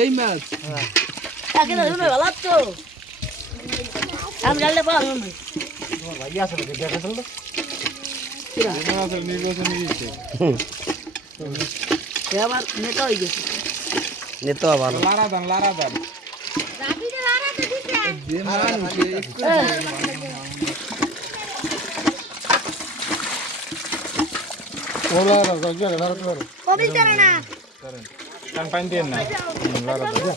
এই মাছ তাকে না তুমি ভালো তো আমি জানলে পাবো না তোমার ভাই আছে নাকি দেখা চললো নির্বাচন নিয়েছে আবার নেতা হয়ে গেছে নেতা ভালো লারা দান রাবিতে লারাতে দিতে যে মানুষ একটু ওলা রাজা না রাজা কবিল তারা না কান পানি দেন না লারা দান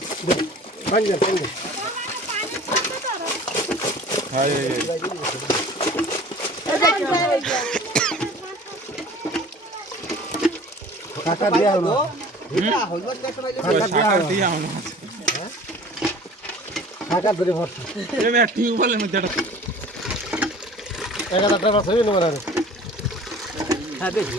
পাঞ্জা পাঞ্জা হাই কাকা দিয়া হলো শাকার দিয়া না কাকা ধরে ভরসা এ মে টিউবওয়েলের মধ্যে একটা 1000 টাকা ছবি নেব না হ্যাঁ বেশি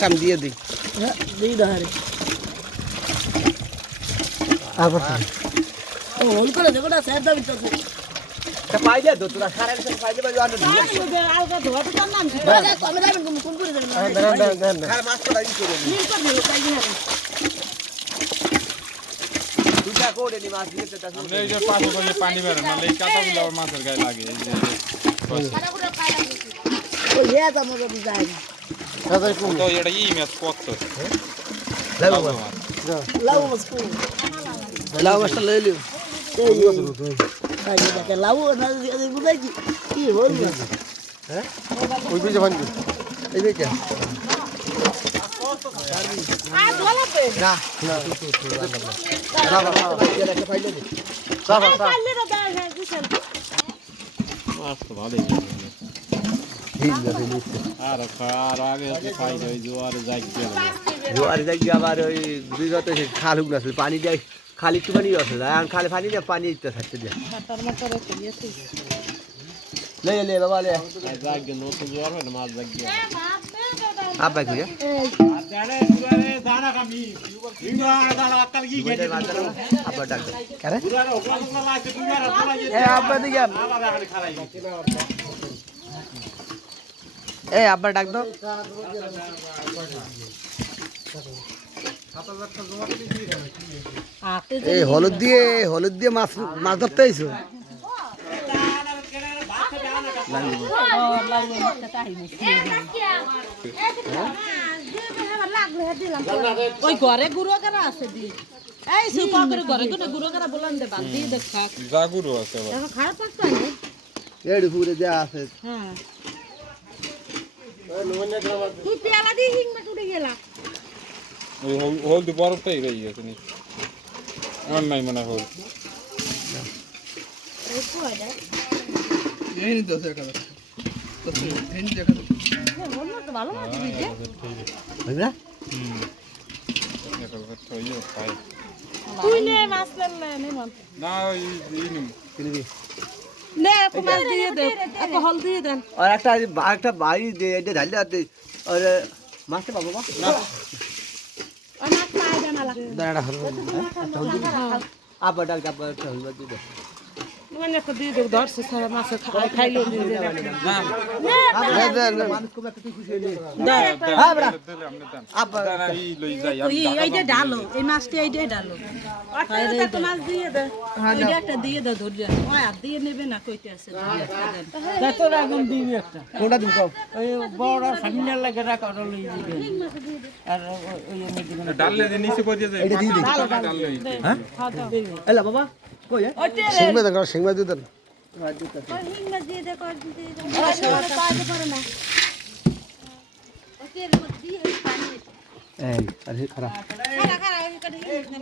টাম দিয়ে দিই দিই দাঁড়ে আবার ও হল করে দেখো না স্যার দাবি তো পাইলে তো তোরা সারা দিন পাইলে পাইলে আনো আলগা ধোয়া তো জান না আমি যাবেন কোন করে দেন দেন আর মাছ তো লাগি করে নীল করে দিও তাই না দুটা কোড়ে নি মাছ দিতে তা আমরা এই যে পাশে পাশে পানি বের না এই কাটাগুলো আবার মাছের গায়ে লাগে এই যে সারাগুলো পাইলা দিছি ও ইয়া তো মজা বুঝাই দাদা কোন তো এটা ই মাছ কত লাও লাউ মস্কু লাও মাছটা লই লিও তাই দেখে লাউ না বুঝাই কি বলবো হ্যাঁ ওই বিজে ভাঙি এই বেটা আ ধলাতে না না সাবা পাইলে রে দা হ্যাঁ দিছেন মাছ তো ভালোই আর আগে খাই ওই জোয়ারে যাই গেল জোয়ার যাই আবার ওই বিগত খাল হুক আসলে পানি দেয় খালি একটু পানি আছে আর খালি পানি না পানি দিতে থাকতে দেয় টাটার মটরে দিয়েছি লে লে বাবা লে যাই গেল নতুন জোয়ার হয় না মাছ যাই গেল আব্বা কইয়া আব্বা ডাক আরে এ আব্বা দিকে এ আব্বা ডাক দাও এই হলুদ দিয়ে মাছ ধরতে আইছো ওই ঘরে গুঁড়ো করা আছে দি এই সুপা করে ঘরে কোনে গুঁড়ো করা বলান দে বাদ দিয়ে দেখ খা জাগুরো আছে আবার এখন খারাপ পাচ্ছ না এড়ি পুরে যা আছে হ্যাঁ তুই পেয়ালা দিয়ে হিং মে উঠে গেলা ওই হলদি বরফটাই রয়ে গেছে নি আমার নাই মনে হল এই কোয়ডা এই নি তো দেখা তো এই নি দেখা বল না তো ভালো মাছ দিবি হই না দেখা তো ইয়ে পাই তুই নে মাছ লে নে মন না এই নি কিনবি নে মাছ দিয়ে দে এক হল দিয়ে দেন আর একটা বাড়ি দে এটা ঢাললে আর আর মাছটা পাবো বা আর মাছ পাই দেনা লাগা দাঁড়া হল আব্বা ডাক আব্বা হল দিবে মানে তো দিয়ে দে ধরছে সারা মাছ খাইলো দিয়ে দে মানুষ কবে একটু খুশি হইলে দে হ্যাঁ বড়া আমরা দান আব্বা দানা এই লই যাই তুই এইটা ডালো এই মাছটা এইটাই ডালো আর তো মাছ দিয়ে দে ওইটা একটা দিয়ে দে ধর যা ওই আর দিয়ে নেবে না কইতে আছে তোর এখন দিবি একটা কোনটা দিন কও ওই বড় সামনে লাগে রাখা লই দিবি আর ওই এনে দিবেন ডাললে যে নিচে পড়ে যায় এটা দিয়ে দিই। ডাললে হ্যাঁ খাওয়া দাও এলা বাবা কই সিংবা দেন সিংবা দিয়ে দেন আর হিং মে দিয়ে দে কর দিয়ে দে পাইতে পারে না ওকে রে দিয়ে পানি এই আরে খারাপ খারা খারা এই কর হিং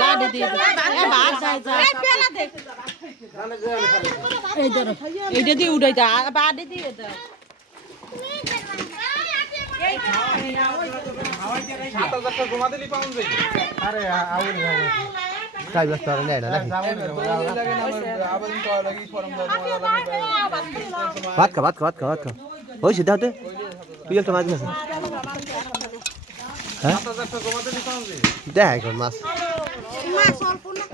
লাডি দিয়ে দে এ বাদ যাই যা এই পেয়ালা দে এই ধরো এইটা দিয়ে উড়াই দা বাদে দিয়ে দাও এই 7000 টাকা জমা দিলি পাউন যাই আরে আউল কাই ব্যস্ত আর নাই না আবেদন করা লাগি ফর্ম জমা ভাত খা ওই সিধা হতে তুই একটা মাছ আছে হ্যাঁ 7000 টাকা জমা দিলি পাউন যাই দেখ এখন মাছ মাছ অল্প না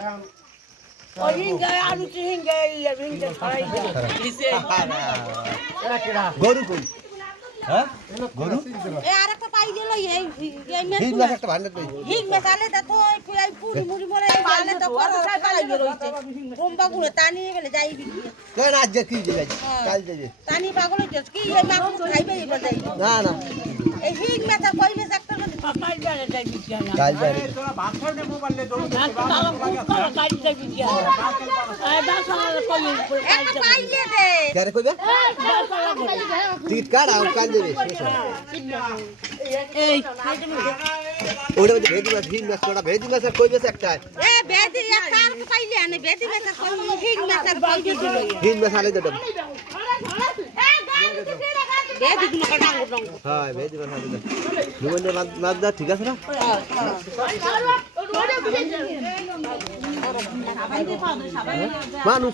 গরু কই হ্যাঁ গরু এ আরেকটা পাই গেল এই মেস হিং মাছ একটা ভান্ডার দেই হিং মেসালে তা তো এই পুরি মুড়ি মরে এই জালে তো করা পালাই রইছে বোম্বা গুলো টানি গেলে যাইবি কেন আজ কি যাই কাল যাবে টানি পাগল হইছে কি এই মাছ খাইবে এবার যাই না না এই হিং মেসা কই মেস একটা কাল যাবে একটা পাইলে দে কেন কইবে টিকিট কাট আর কাল যাবে এই ওটা ভেদি মাছ হিং মাছ ওটা ভেদি মাছ আর কই মাছ একটা এ বেদি এক কাল পাইলে আনে বেদি মেসা কই হিং মেসা কই দিল হিং মাছ আলে দেব বেদি গুলো কাটাঙ্গ রঙ হ্যাঁ ভেদি মাছ আলে দেব নিমন্ডে মাছ দা ঠিক আছে না মানুষ